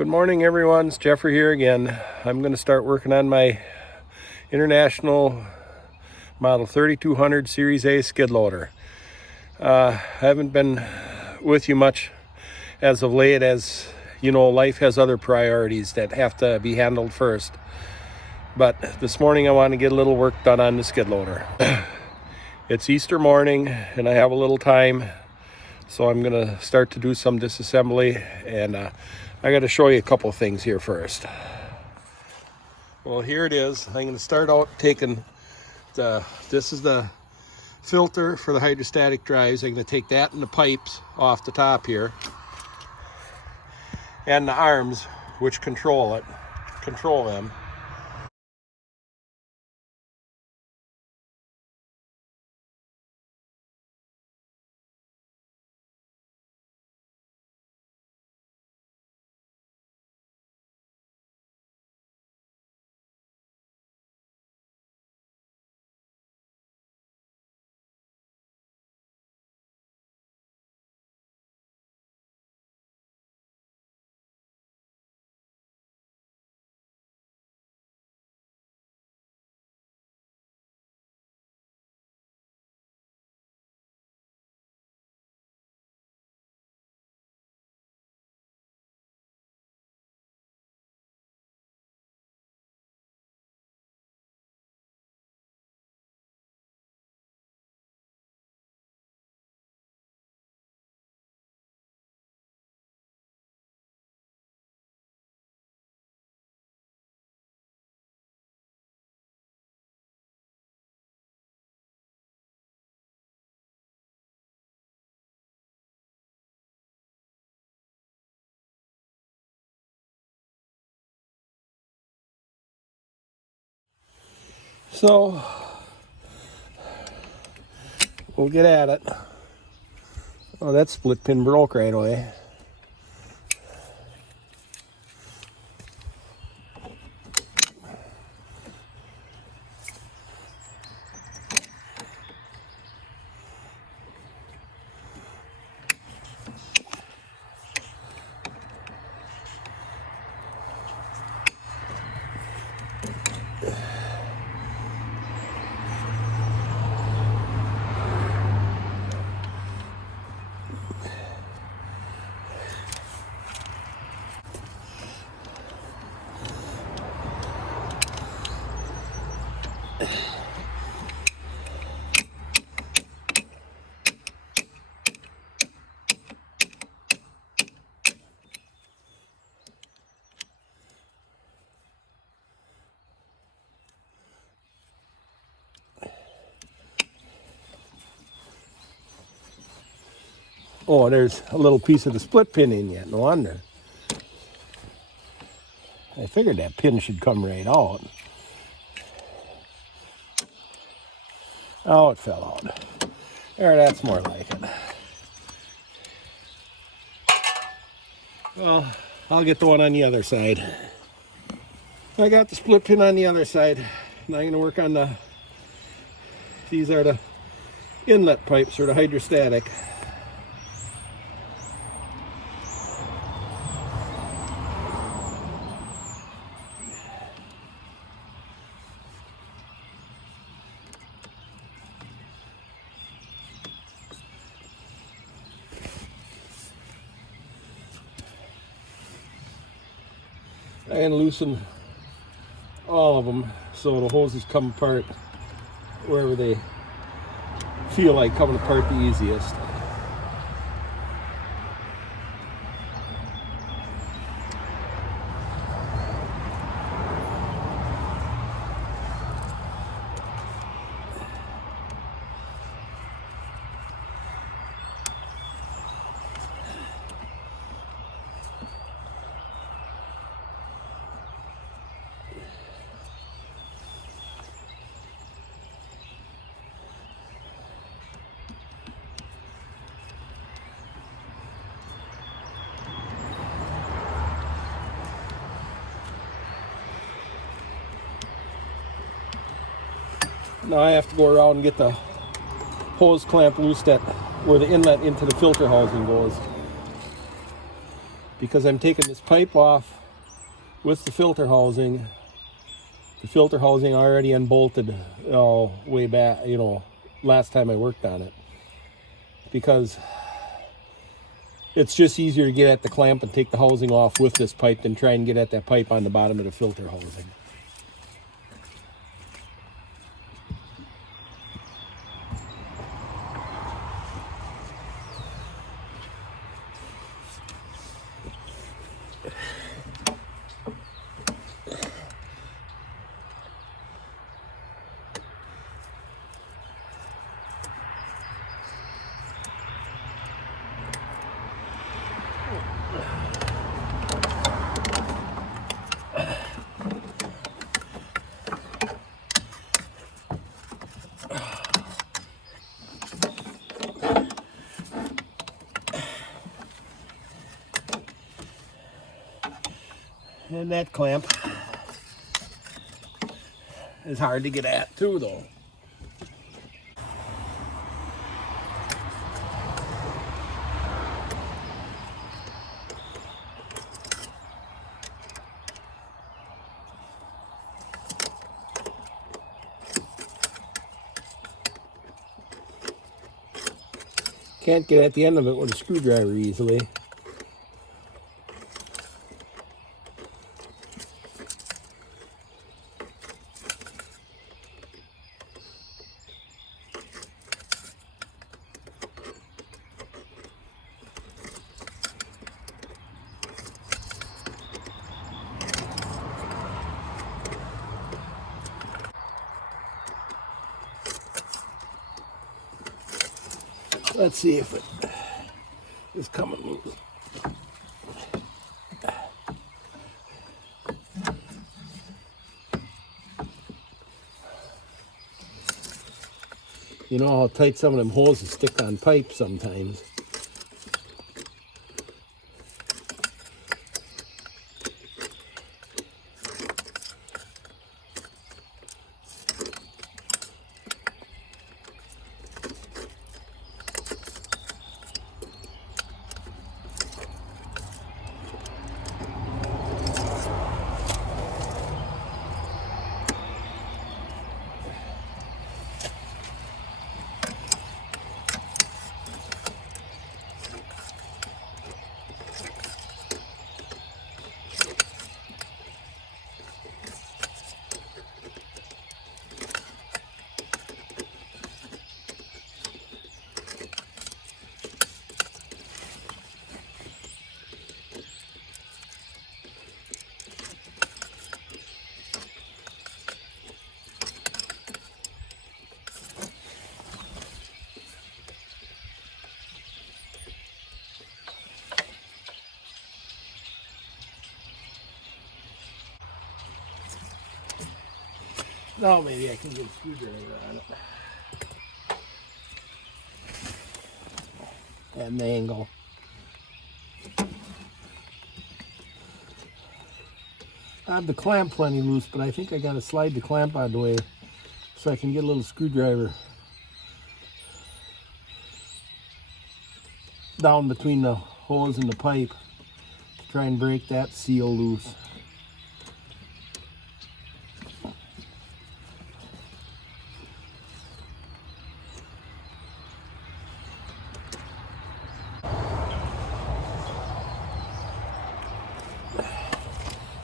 Good morning, everyone. It's Jeffrey here again. I'm going to start working on my International Model 3200 Series A skid loader. I haven't been with you much as of late, as you know, life has other priorities that have to be handled first. But this morning I want to get a little work done on the skid loader. It's Easter morning and I have a little time, so I'm going to start to do some disassembly, and I got to show you a couple things here first. Well, here it is. I'm going to start out taking this is the filter for the hydrostatic drives. I'm going to take that and the pipes off the top here, and the arms which control them. So we'll get at it. Oh, that split pin broke right away. Oh, there's a little piece of the split pin in yet. No wonder. I figured that pin should come right out. Oh, it fell out. There, that's more like it. Well, I'll get the one on the other side. I got the split pin on the other side. Now I'm going to work on these are the inlet pipes for the hydrostatic. And loosen all of them so the hoses come apart wherever they feel like coming apart the easiest. Now I have to go around and get the hose clamp loose at where the inlet into the filter housing goes. because I'm taking this pipe off with the filter housing. The filter housing already unbolted way back, last time I worked on it, because it's just easier to get at the clamp and take the housing off with this pipe than try and get at that pipe on the bottom of the filter housing. And that clamp is hard to get at too, though. Can't get at the end of it with a screwdriver easily. Let's see if it is coming loose. You know how tight some of them hoses stick on pipe sometimes. Now maybe I can get a screwdriver on it. And the angle. I have the clamp plenty loose, but I think I got to slide the clamp out of the way so I can get a little screwdriver down between the hose and the pipe to try and break that seal loose.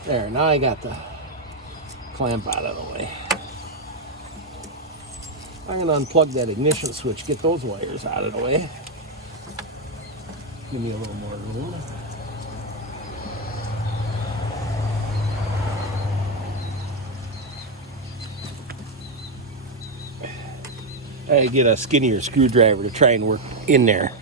There, now I got the clamp out of the way. I'm going to unplug that ignition switch, get those wires out of the way. Give me a little more room. I get a skinnier screwdriver to try and work in there.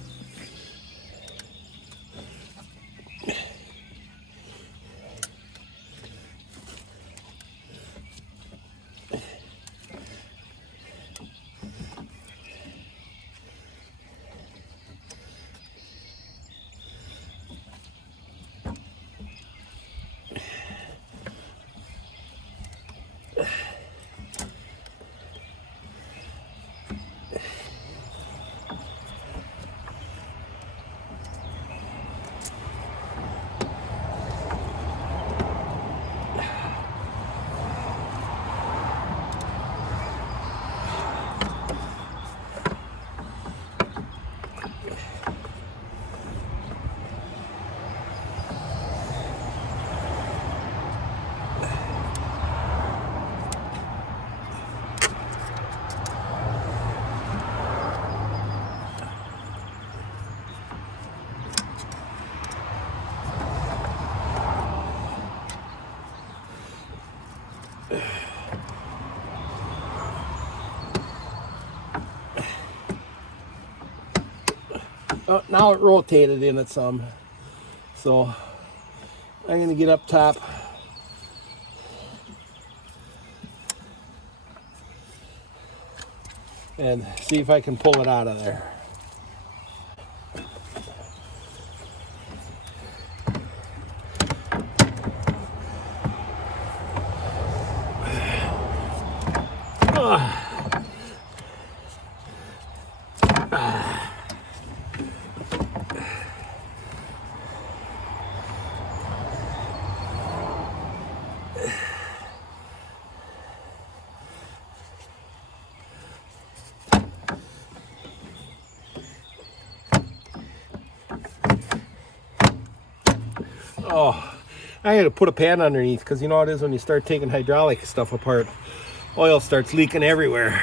Oh, now it rotated in it some. So I'm going to get up top. And see if I can pull it out of there. Oh, I had to put a pan underneath because you know how it is when you start taking hydraulic stuff apart. Oil starts leaking everywhere.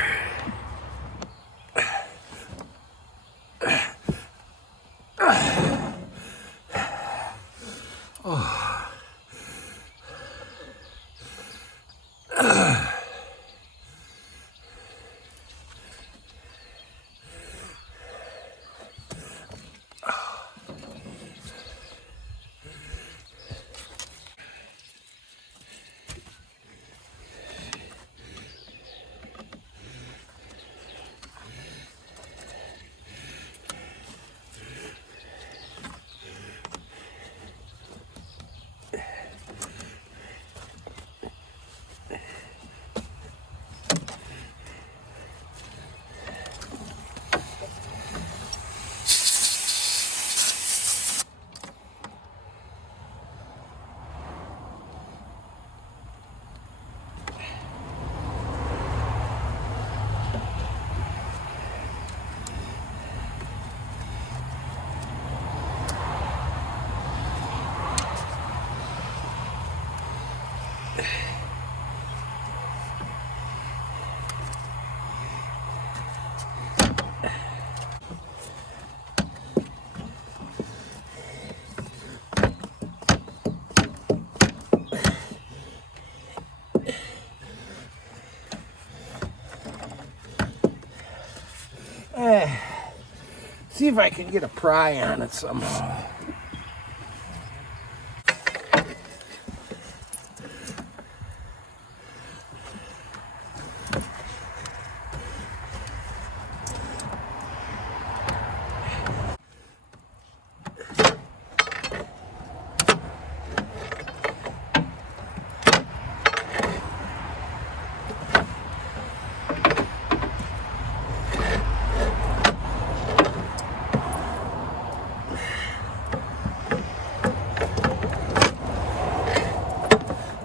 See if I can get a pry on it somehow.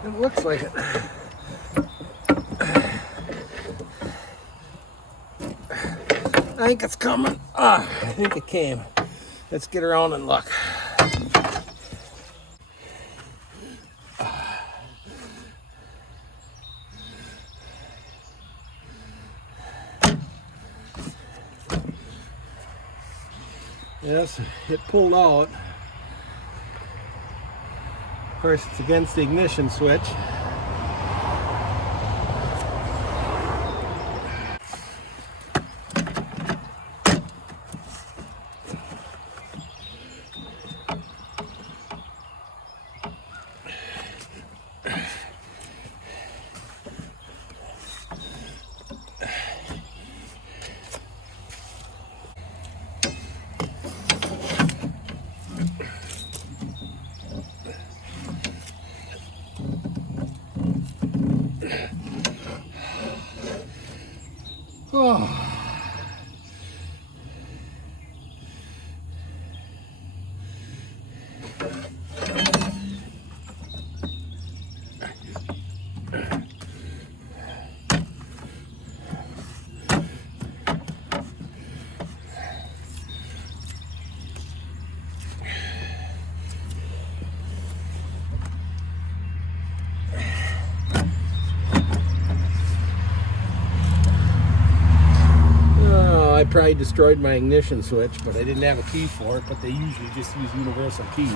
It looks like it. I think it's coming. I think it came. Let's get around and look. Yes, it pulled out. Of course, it's against the ignition switch. Oh. I probably destroyed my ignition switch, but I didn't have a key for it, but they usually just use universal keys.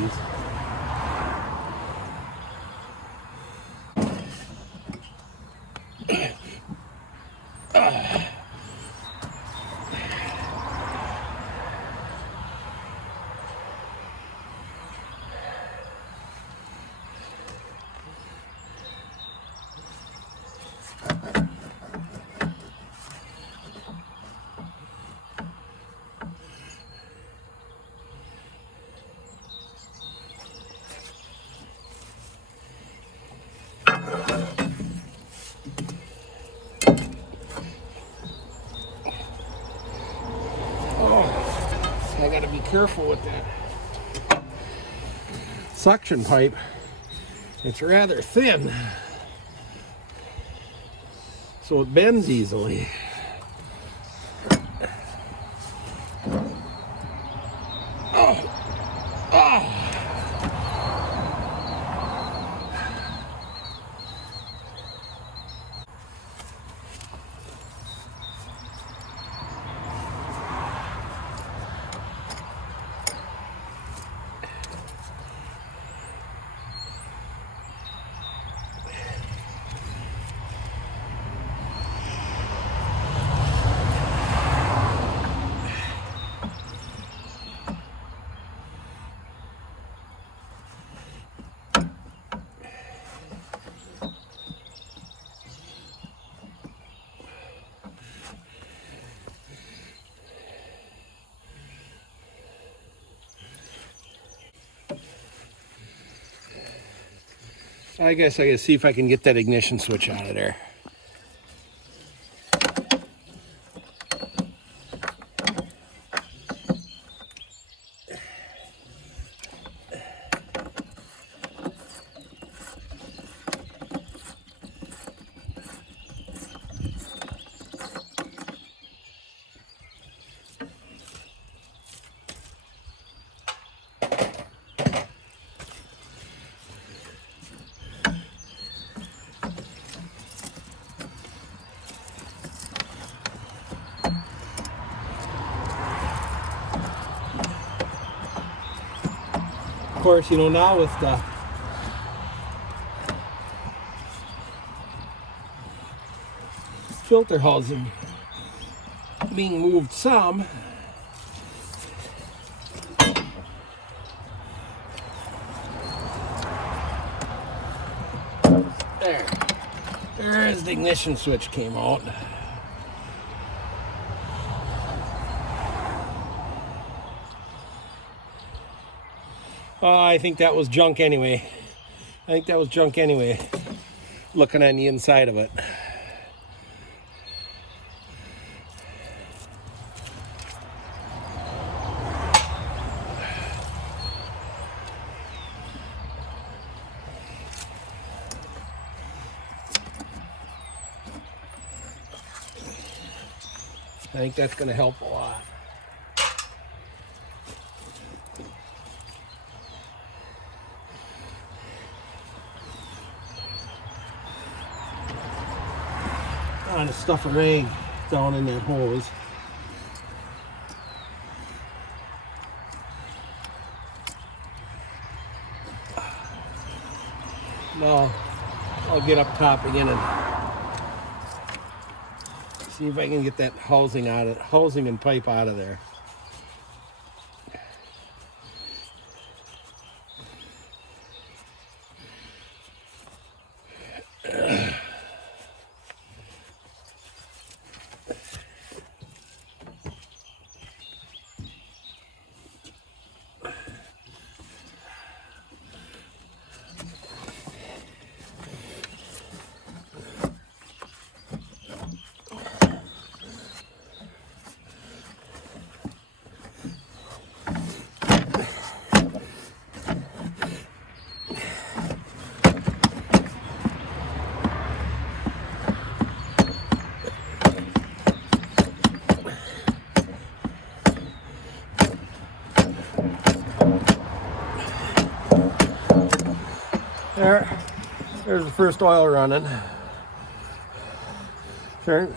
careful with that suction pipe. It's rather thin, so it bends easily. I guess I gotta see if I can get that ignition switch out of there. Of course, you know, now with the filter housing being moved some, there's the ignition switch came out. I think that was junk anyway. Looking on the inside of it. I think that's going to help a lot. On to stuff a rag down in that hose. Now I'll get up top again and see if I can get that housing and pipe out of there. There's the first oil running. Sure.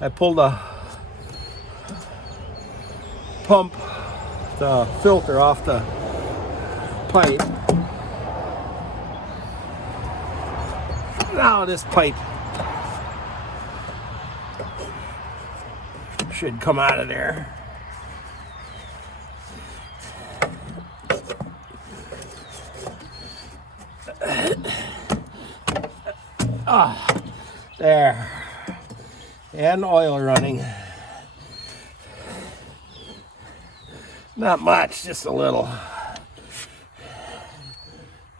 I pulled the pump, the filter off the pipe. Now this pipe should come out of there. There. And oil running. Not much, just a little.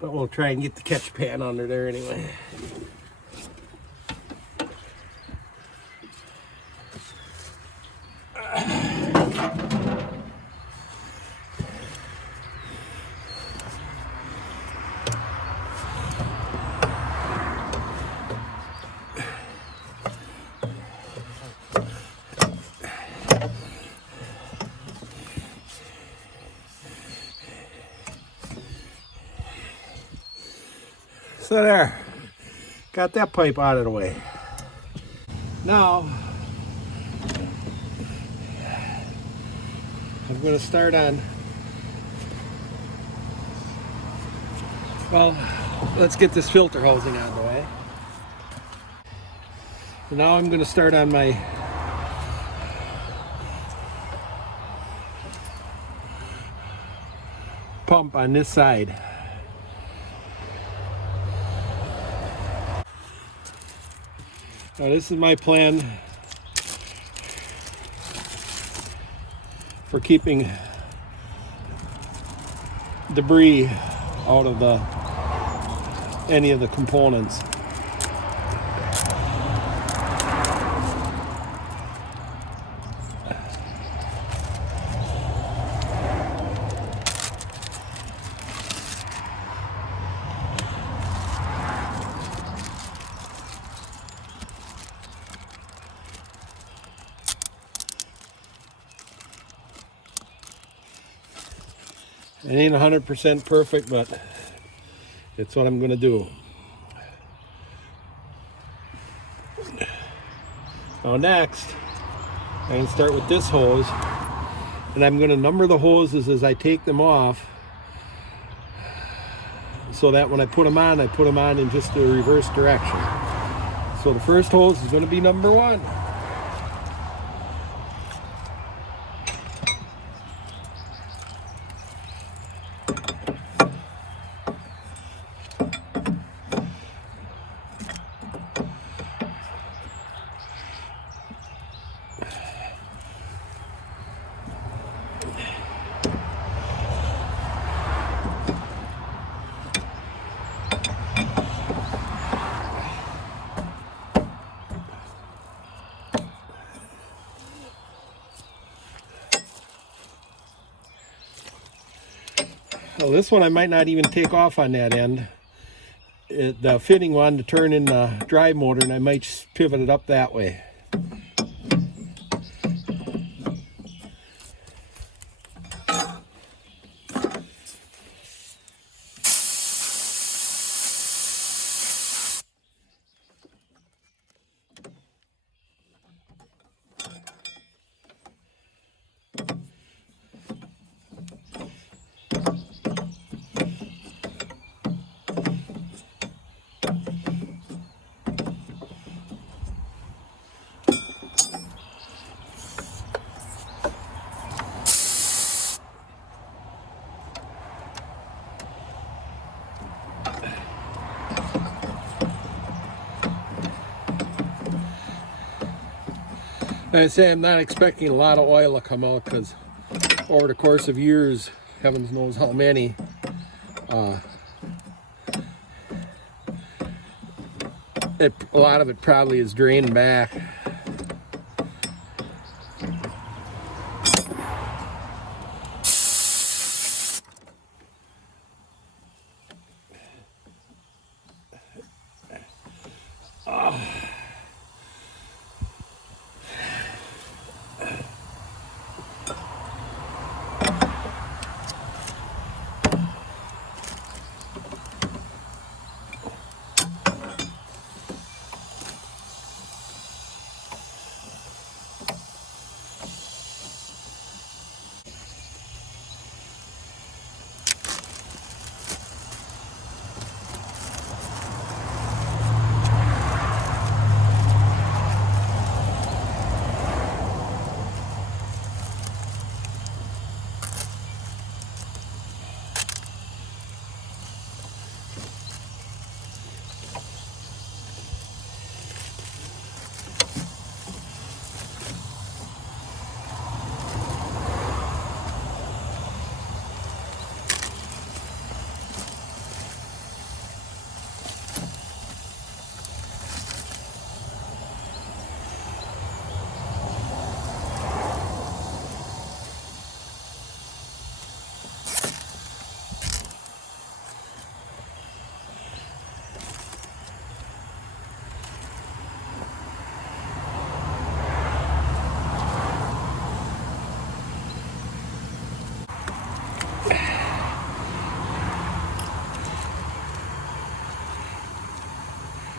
But we'll try and get the catch pan under there anyway. So there, got that pipe out of the way. Now, I'm going to start on, well, let's get this filter housing out of the way. Now I'm going to start on my pump on this side. Now this is my plan for keeping debris out of any of the components. It ain't 100% perfect, but it's what I'm going to do. Now next, I'm going to start with this hose, and I'm going to number the hoses as I take them off, so that when I put them on in just the reverse direction. So the first hose is going to be number 1. Well, this one I might not even take off on that end. The fitting one to turn in the drive motor, and I might just pivot it up that way. I say I'm not expecting a lot of oil to come out, because over the course of years, heavens knows how many, a lot of it probably is drained back.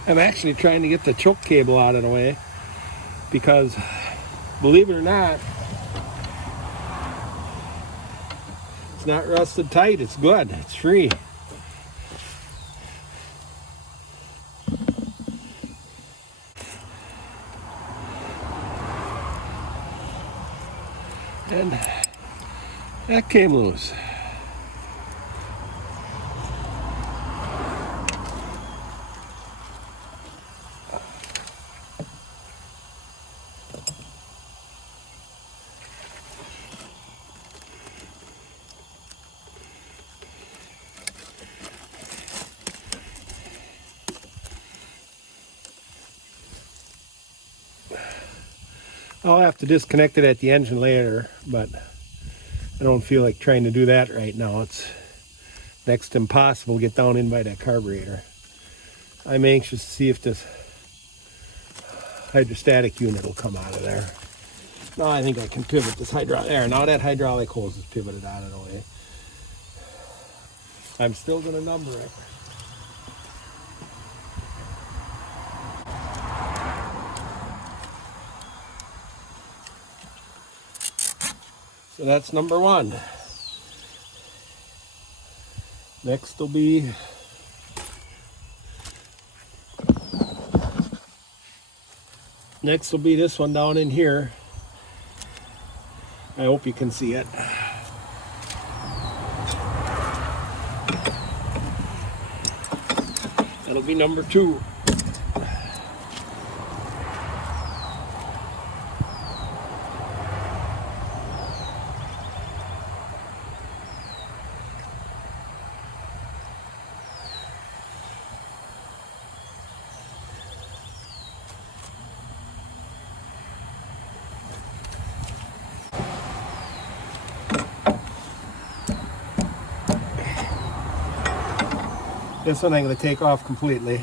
I'm actually trying to get the choke cable out of the way because, believe it or not, it's not rusted tight. It's good. It's free. And that came loose. I'll have to disconnect it at the engine later, but I don't feel like trying to do that right now. It's next to impossible to get down in by that carburetor. I'm anxious to see if this hydrostatic unit will come out of there. Now I think I can pivot this hydraulic. There, now that hydraulic hose is pivoted out of the way. I'm still going to number it. So that's number one. Next will be this one down in here. I hope you can see it. That'll be number two. This one I'm going to take off completely.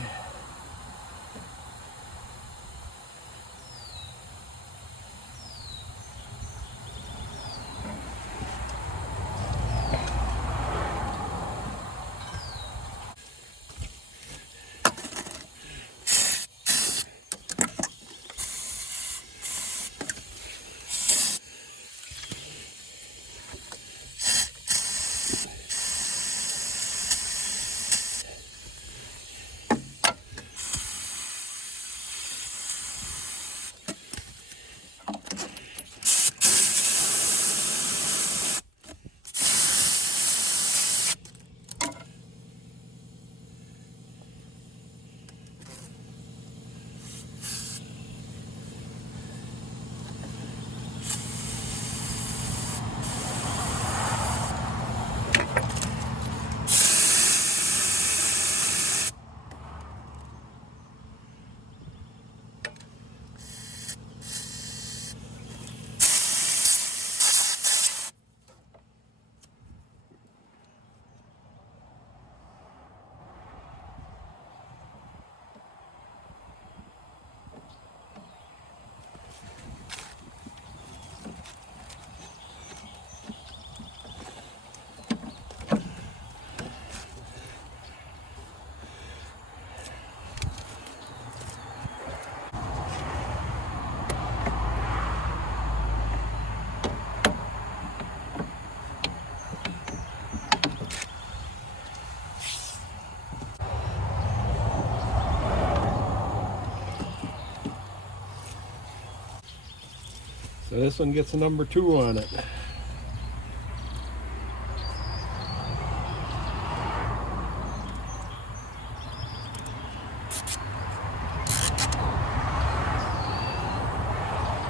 So this one gets a number 2 on it.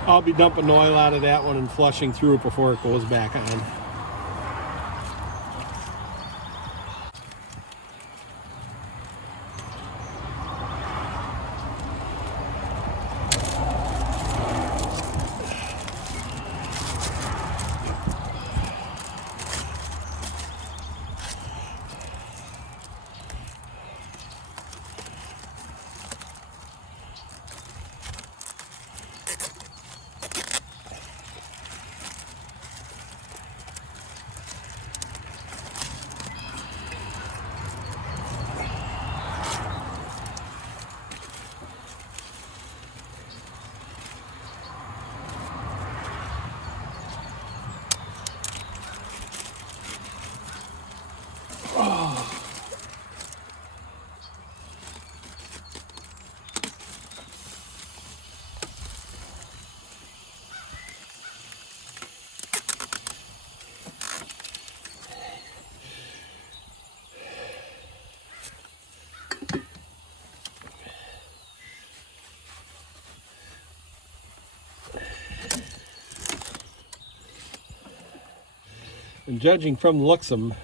I'll be dumping oil out of that one and flushing through it before it goes back on. And judging from the looks of them,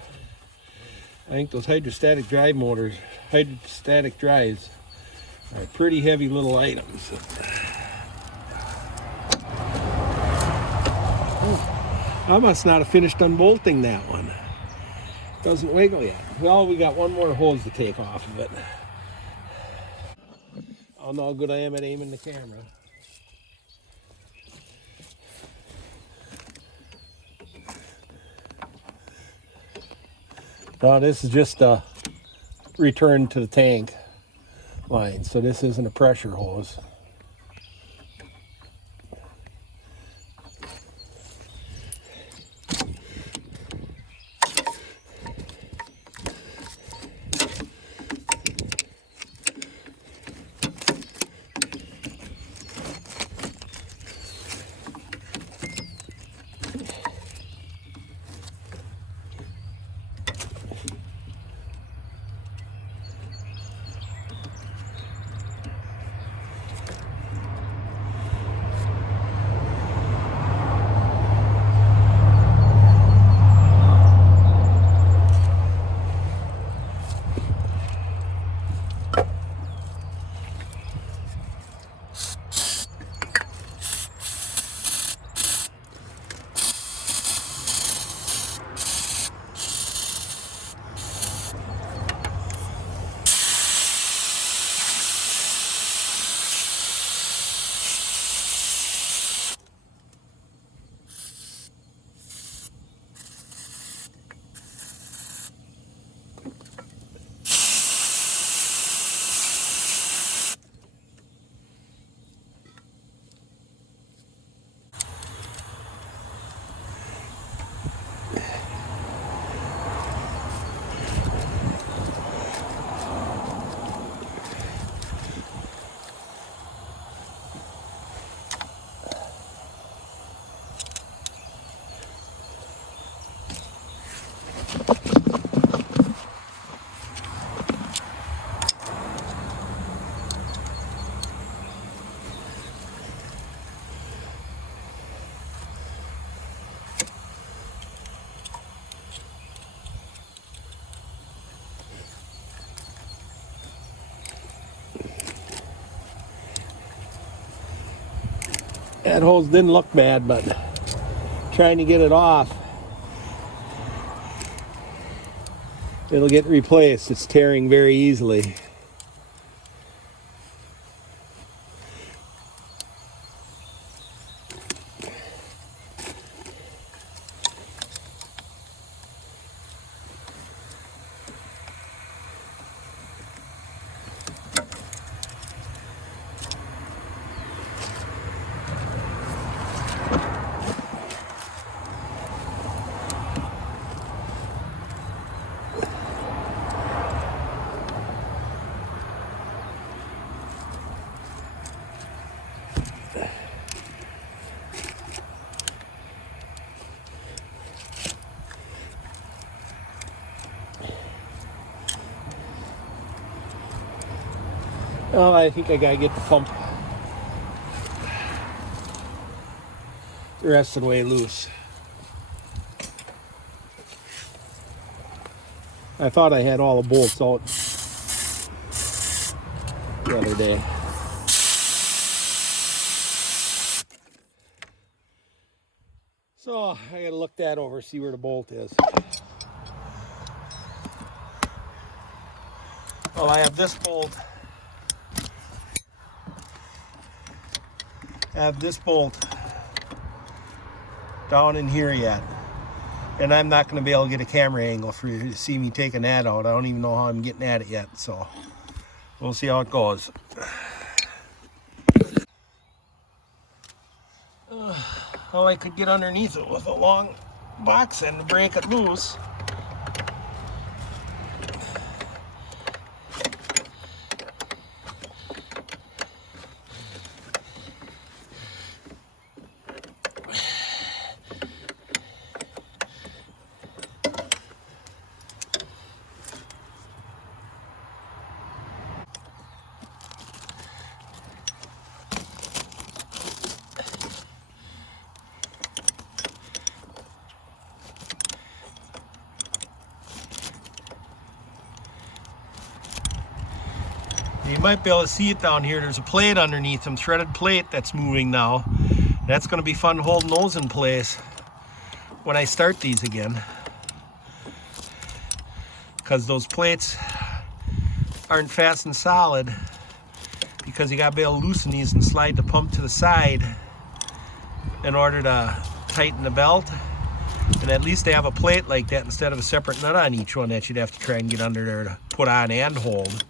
I think those hydrostatic drive motors, hydrostatic drives, are pretty heavy little items. I must not have finished unbolting that one. Doesn't wiggle yet. Well, we got one more hose to take off of it. I don't know how good I am at aiming the camera. Now this is just a return to the tank line, so this isn't a pressure hose. That hose didn't look bad, but trying to get it off, it'll get replaced. It's tearing very easily. Oh, I think I gotta get the pump the rest of the way loose. I thought I had all the bolts out the other day. So I gotta look that over, see where the bolt is. Well, I have this bolt. Down in here yet. And I'm not going to be able to get a camera angle for you to see me taking that out. I don't even know how I'm getting at it yet. So we'll see how it goes. Well, I could get underneath it with a long box end to break it loose. You might be able to see it down here. There's a plate underneath them, threaded plate that's moving now. That's going to be fun holding those in place when I start these again, because those plates aren't fastened solid, because you got to be able to loosen these and slide the pump to the side in order to tighten the belt. And at least they have a plate like that instead of a separate nut on each one that you'd have to try and get under there to put on and hold.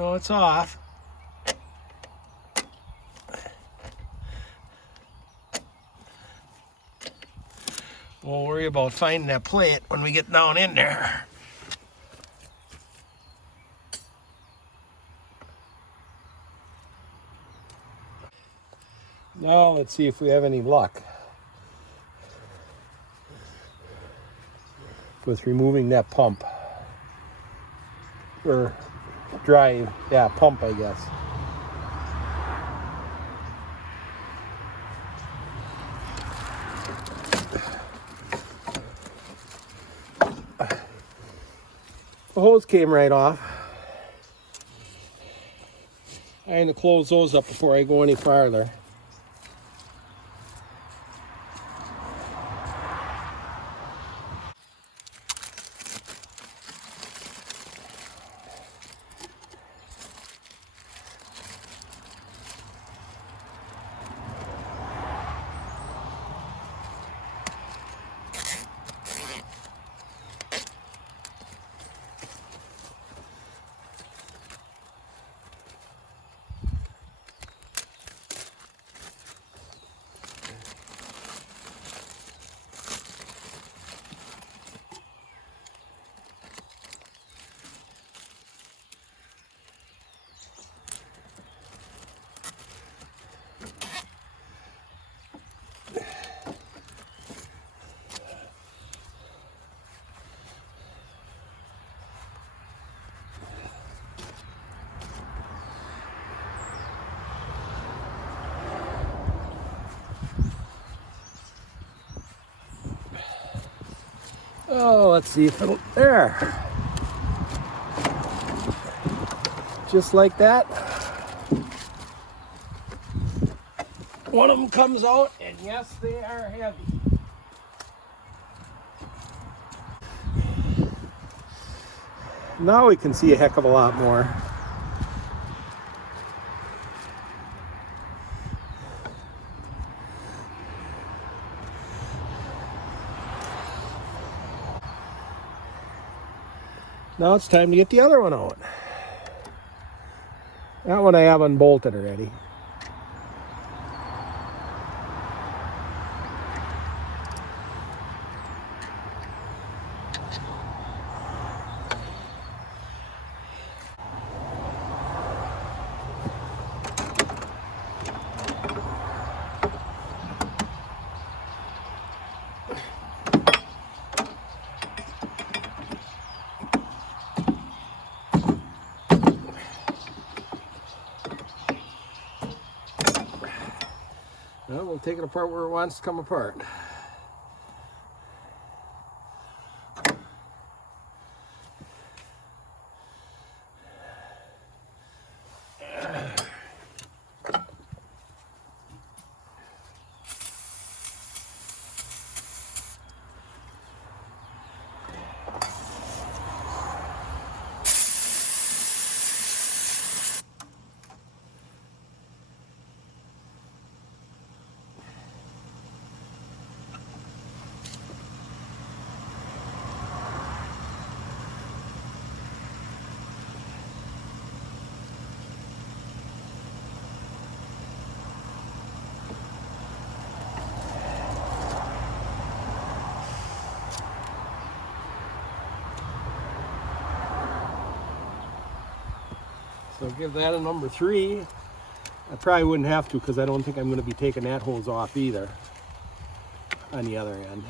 Oh, it's off. We'll worry about finding that plate when we get down in there. Now let's see if we have any luck with removing that pump. Or drive, yeah, pump, I guess. The hose came right off. I had to close those up before I go any farther. Oh, let's see if it'll, there. Just like that. One of them comes out, and yes, they are heavy. Now we can see a heck of a lot more. Now it's time to get the other one out. That one I have unbolted already. Well, we'll take it apart where it wants to come apart. So give that a number 3. I probably wouldn't have to because I don't think I'm going to be taking that hose off either on the other end.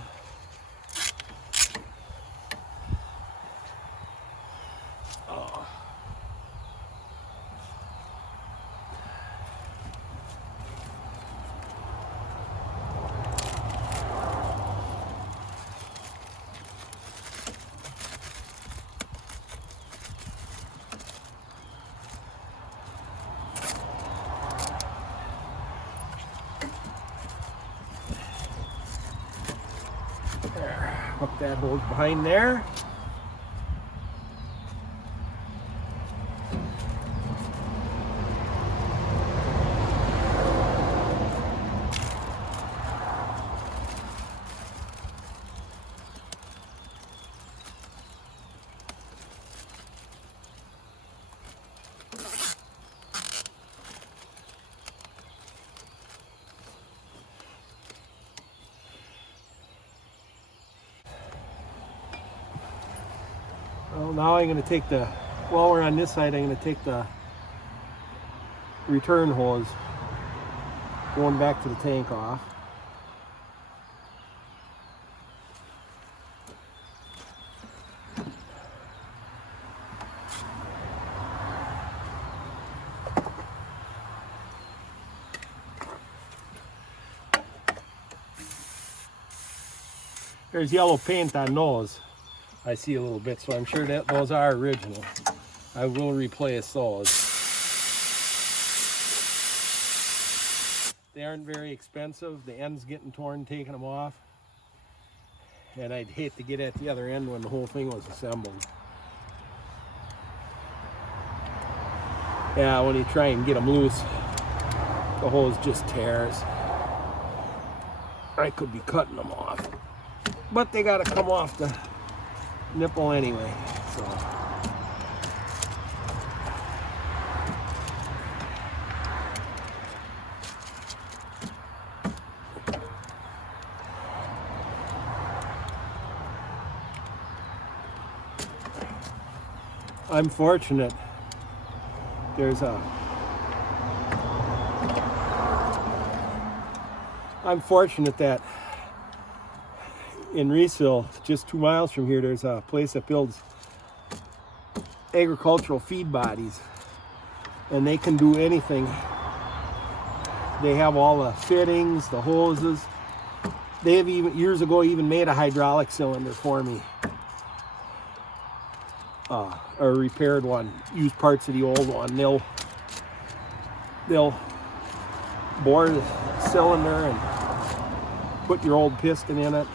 There, hook that hose behind there. Well, now I'm going to take the, while we're on this side, I'm going to take the return hose going back to the tank off. There's yellow paint on those. I see a little bit, so I'm sure that those are original. I will replace those. They aren't very expensive. The end's getting torn taking them off. And I'd hate to get at the other end when the whole thing was assembled. Yeah, when you try and get them loose, the hose just tears. I could be cutting them off. But they gotta come off the nipple anyway, so. I'm fortunate. I'm fortunate that in Reesville, just 2 miles from here, there's a place that builds agricultural feed bodies, and they can do anything. They have all the fittings, the hoses. They have even years ago even made a hydraulic cylinder for me, or repaired one. Used parts of the old one. They'll bore the cylinder and put your old piston in it.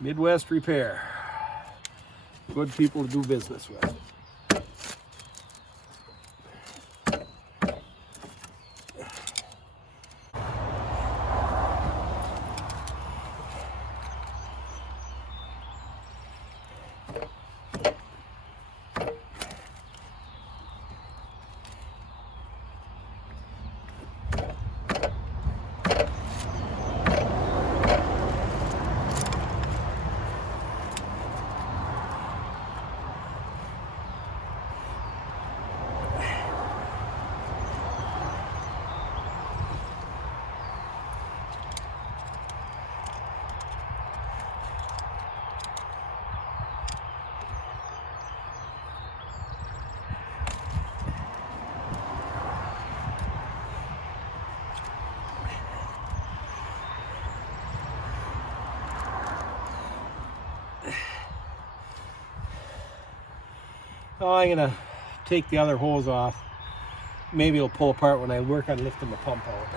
Midwest Repair. Good people to do business with. Oh, I'm gonna take the other hose off. Maybe it'll pull apart when I work on lifting the pump out.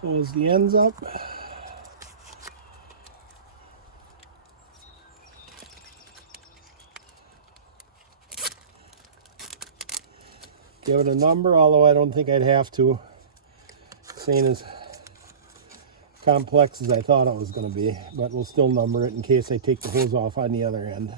Close the ends up. Give it a number, although I don't think I'd have to. This ain't as complex as I thought it was going to be, but we'll still number it in case I take the hose off on the other end.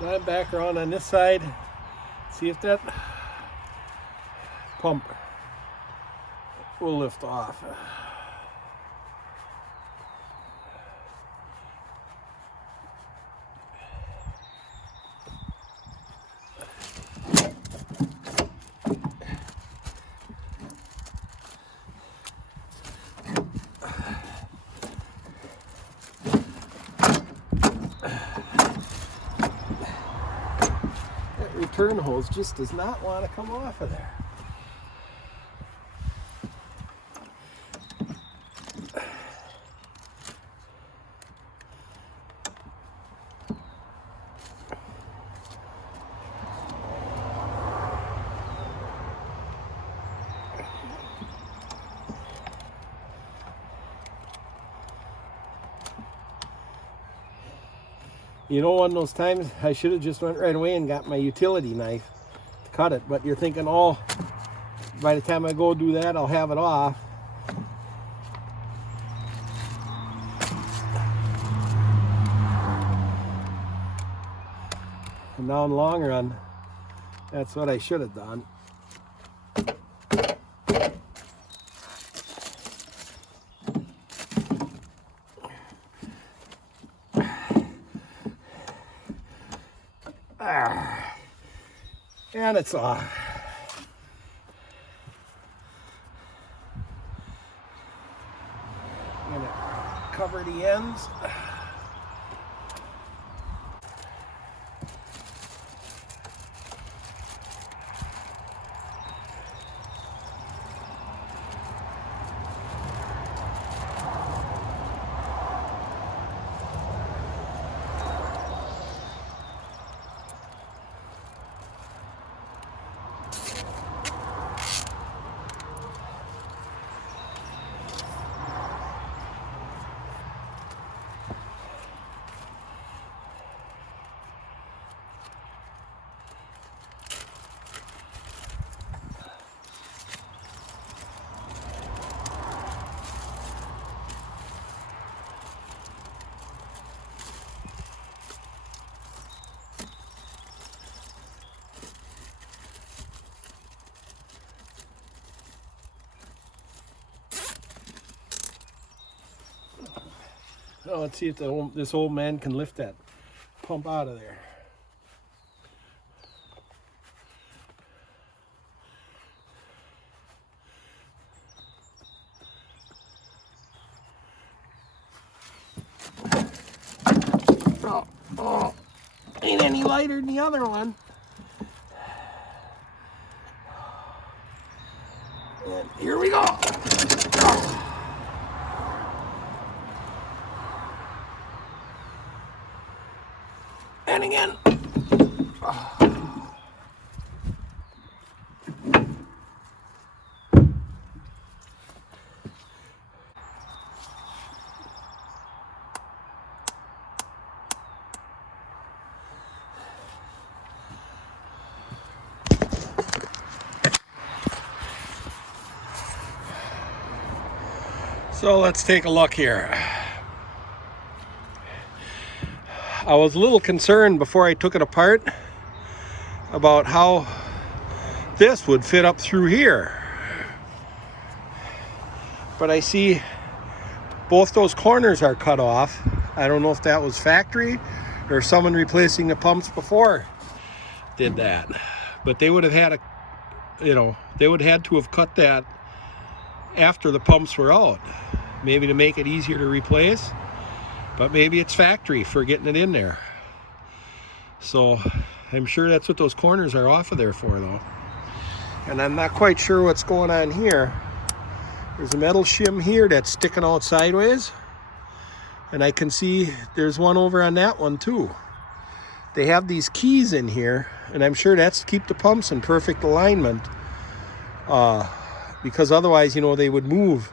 Now I'm back around on this side. See if that pump will lift off. Return hose just does not want to come off of there. You know, one of those times I should have just went right away and got my utility knife to cut it, but you're thinking, oh, by the time I go do that, I'll have it off. And now in the long run, that's what I should have done. And it's off. I'm going to cover the ends. Oh, let's see if this old man can lift that pump out of there. Oh, ain't any lighter than the other one. And here we go. And again. So let's take a look here. I was a little concerned before I took it apart about how this would fit up through here. But I see both those corners are cut off. I don't know if that was factory or someone replacing the pumps before did that. But they would have had you know, they would have had to have cut that after the pumps were out, maybe to make it easier to replace, but maybe it's factory for getting it in there. So I'm sure that's what those corners are off of there for, though. And I'm not quite sure what's going on here. There's a metal shim here that's sticking out sideways, and I can see there's one over on that one too. They have these keys in here, and I'm sure that's to keep the pumps in perfect alignment, because otherwise, you know, they would move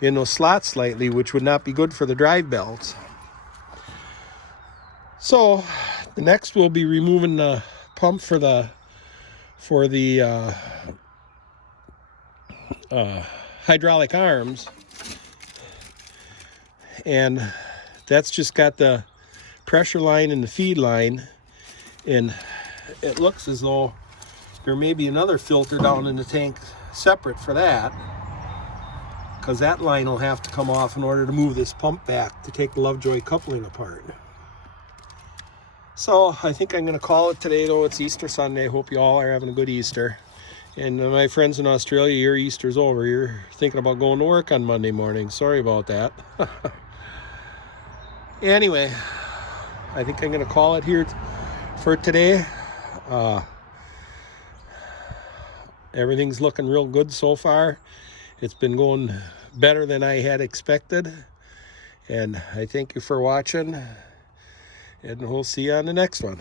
in those slots slightly, which would not be good for the drive belts. So the next we'll be removing the pump for the hydraulic arms, and that's just got the pressure line and the feed line, and it looks as though there may be another filter down in the tank separate for that, because that line will have to come off in order to move this pump back to take the Lovejoy coupling apart. So I think I'm going to call it today, though. It's Easter Sunday. Hope you all are having a good Easter. And my friends in Australia, your Easter's over. You're thinking about going to work on Monday morning. Sorry about that. Anyway, I think I'm going to call it here for today. Everything's looking real good so far. It's been going better than I had expected. And I thank you for watching. And we'll see you on the next one.